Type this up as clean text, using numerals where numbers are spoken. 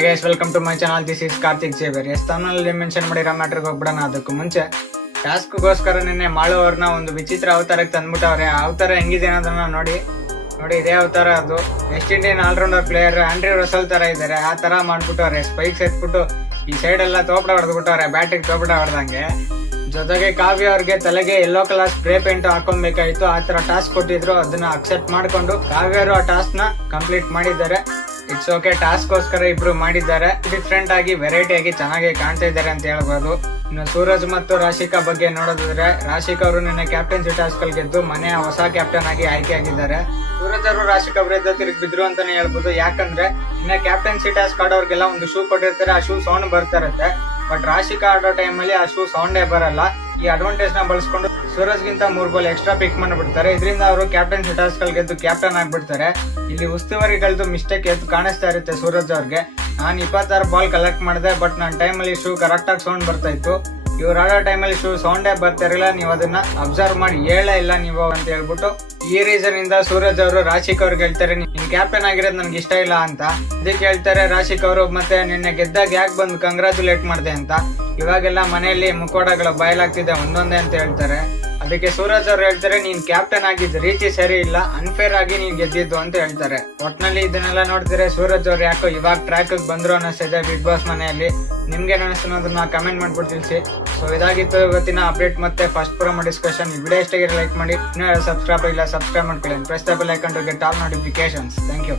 High guys, welcome to my channel. This is Karthik Jevar. ಎಸ್ತಾನಲ್ಲಿ mention ಮಾಡಿರೋ ಮ್ಯಾಟ್ರಿಗೆ ಹೋಗ್ಬಿಡೋಣ. ಅದಕ್ಕೂ ಮುಂಚೆ ಟಾಸ್ಕ್ಗೋಸ್ಕರ ನಿನ್ನೆ ಮಾಳು ಅವ್ರನ್ನ ಒಂದು ವಿಚಿತ್ರ ಅವತಾರಕ್ಕೆ ತಂದ್ಬಿಟ್ಟವ್ರೆ. ಅವತಾರ ಹೆಂಗಿದೆ ಅನ್ನೋದನ್ನ ನೋಡಿ ಇದೇ ಅವತಾರ. ಅದು West Indian allrounder player Andre Russell ತರ ಇದಾರೆ. ಆ ತರ ಮಾಡ್ಬಿಟ್ಟವ್ರೆ. ಸ್ಪೈಕ್ಸ್ ಎತ್ಬಿಟ್ಟು ಈ ಸೈಡ್ ಎಲ್ಲ ತೋಪಡ ಹೊಡೆದ್ಬಿಟ್ಟವ್ರೆ, ಬ್ಯಾಟಿಗೆ ತೋಪಡ ಹೊಡೆದಂಗೆ. ಜೊತೆಗೆ ಕಾವ್ಯ ಅವ್ರಿಗೆ ತಲೆಗೆ ಯೆಲ್ಲೋ ಕಲರ್ ಸ್ಪ್ರೇ ಪೇಂಟ್ ಹಾಕೊಬೇಕಾಯ್ತು. ಆ ತರ ಟಾಸ್ಕ್ ಕೊಟ್ಟಿದ್ರು, ಅದನ್ನ ಅಕ್ಸೆಪ್ಟ್ ಮಾಡ್ಕೊಂಡು ಕಾವ್ಯರು ಆ ಟಾಸ್ಕ್ ನ ಕಂಪ್ಲೀಟ್ ಮಾಡಿದ್ದಾರೆ. It's okay. ಟಾಸ್ಕ್ಗೋಸ್ಕರ ಇಬ್ರು ಮಾಡಿದ್ದಾರೆ. ಡಿಫ್ರೆಂಟ್ ಆಗಿ ವೆರೈಟಿ ಆಗಿ ಚೆನ್ನಾಗಿ ಕಾಣ್ತಾ ಇದ್ದಾರೆ ಅಂತ ಹೇಳ್ಬೋದು. ಇನ್ನು ಸೂರಜ್ ಮತ್ತು ರಾಶಿಕಾ ಬಗ್ಗೆ ನೋಡೋದಾದ್ರೆ, ರಾಶಿಕಾ ಅವರು ನಿನ್ನೆ ಕ್ಯಾಪ್ಟನ್ಸಿ ಟಾಸ್ಕ್ ಅಲ್ಲಿ ಗೆದ್ದು ಮನೆಯ ಹೊಸ ಕ್ಯಾಪ್ಟನ್ ಆಗಿ ಆಯ್ಕೆ ಆಗಿದ್ದಾರೆ. ಸೂರಜ್ ಅವರು ರಾಶಿಕಾ ವಿರುದ್ಧ ತಿರುಗಿ ಬಿದ್ರು ಅಂತಾನೆ ಹೇಳ್ಬೋದು. ಯಾಕಂದ್ರೆ ಇನ್ನ ಕ್ಯಾಪ್ಟನ್ಸಿ ಟಾಸ್ಕ್ ಆಡೋರ್ಗೆಲ್ಲ ಒಂದು ಶೂ ಕೊಟ್ಟಿರ್ತಾರೆ, ಆ ಶೂ ಸೌಂಡ್ ಬರ್ತಾ ಇರುತ್ತೆ. ಬಟ್ ರಾಶಿಕಾ ಆಡೋ ಟೈಮ್ ಅಲ್ಲಿ ಆ ಶೂ ಸೌಂಡೇ ಬರಲ್ಲ. ಈ ಅಡ್ವಾಂಟೇಜ್ ನ ಬಳಸ್ಕೊಂಡು ಸೂರಜ್ ಗಿಂತ 3 ಬಾಲ್ ಎಕ್ಸ್ಟ್ರಾ ಪಿಕ್ ಮಾಡ್ಬಿಡ್ತಾರೆ. ಇದರಿಂದ ಅವರು ಕ್ಯಾಪ್ಟನ್ಸಿ ಟಾಸ್ಕ್ ಅಲ್ಲಿ ಗೆದ್ದು ಕ್ಯಾಪ್ಟನ್ ಆಗ್ಬಿಡ್ತಾರೆ. ಇಲ್ಲಿ ಉಸ್ತುವಾರಿಗಳದ್ದು ಮಿಸ್ಟೇಕ್ ಎದ್ದು ಕಾಣಿಸ್ತಾ ಇರುತ್ತೆ ಸೂರಜ್ ಅವ್ರಿಗೆ. ನಾನು 26 ಬಾಲ್ ಕಲೆಕ್ಟ್ ಮಾಡಿದೆ, ಬಟ್ ನನ್ನ ಟೈಮಲ್ಲಿ ಶೂ ಕರೆಕ್ಟ್ ಆಗಿ ಸೌಂಡ್ ಬರ್ತಾ ಇತ್ತು. ಇವ್ರು ಆಡೋ ಟೈಮಲ್ಲಿ ಶೂ ಸೌಂಡೇ ಬರ್ತಾ ಇರಲಿಲ್ಲ. ನೀವು ಅದನ್ನ ಅಬ್ಸರ್ವ್ ಮಾಡಿ ಹೇಳೇ ಇಲ್ಲ ನೀವು ಅಂತ ಹೇಳ್ಬಿಟ್ಟು, ಈ ರೀಸನ್ ಇಂದ ಸೂರಜ್ ಅವರು ರಾಶಿಕ್ ಅವ್ರಿಗೆ ಹೇಳ್ತಾರೆ, ನಿನ್ ಕ್ಯಾಪ್ಟನ್ ಆಗಿರೋದು ನನ್ಗೆ ಇಷ್ಟ ಇಲ್ಲ ಅಂತ. ಅದಕ್ಕೆ ಹೇಳ್ತಾರೆ ರಾಶಿಕ್ ಅವರು, ಮತ್ತೆ ನಿನ್ನೆ ಗೆದ್ದಾಗ ಯಾಕೆ ಬಂದು ಕಂಗ್ರಾಚುಲೇಟ್ ಮಾಡಿದೆ ಅಂತ. ಇವಾಗೆಲ್ಲ ಮನೆಯಲ್ಲಿ ಮುಖವಾಡಗಳು ಬಯಲಾಗ್ತಿದೆ ಒಂದೊಂದೇ ಅಂತ ಹೇಳ್ತಾರೆ. ಅದಕ್ಕೆ ಸೂರಜ್ ಅವ್ರು ಹೇಳ್ತಾರೆ, ನೀನ್ ಕ್ಯಾಪ್ಟನ್ ಆಗಿದ್ದ ರೀತಿ ಸರಿ ಇಲ್ಲ, ಅನ್ಫೇರ್ ಆಗಿ ನೀನ್ ಗೆದ್ದಿದ್ದು ಅಂತ ಹೇಳ್ತಾರೆ. ಒಟ್ನಲ್ಲಿ ಇದನ್ನೆಲ್ಲ ನೋಡ್ತಾರೆ ಸೂರಜ್ ಅವ್ರು ಯಾಕೋ ಇವಾಗ ಟ್ರ್ಯಾಕ್ ಬಂದ್ರು ಅನ್ನಿಸ್ತಿದೆ ಬಿಗ್ ಬಾಸ್ ಮನೆಯಲ್ಲಿ. ನಿಮ್ಗೆ ಅನಿಸ್ತು ಅನ್ನೋದನ್ನ ಕಮೆಂಟ್ ಮಾಡ್ಬಿಟ್ಟು ತಿಳಿಸಿ. ಸೊ ಇದಾಗಿತ್ತು ಇವತ್ತಿನ ಅಪ್ಡೇಟ್ ಮತ್ತೆ ಫಸ್ಟ್ ಪ್ರೊಮೋ ಡಿಸ್ಕಷನ್. ಈ ವಿಡಿಯೋ ಇಷ್ಟ ಲೈಕ್ ಮಾಡಿ, ಇನ್ನೂ ಸಬ್ಸ್ಕ್ರೈಬ್ ಇಲ್ಲ ಸಬ್ಸ್ಕ್ರೈಬ್ ಮಾಡ್ಕೊಳ್ಳಿ. Press the bell icon to get all notifications. Thank you.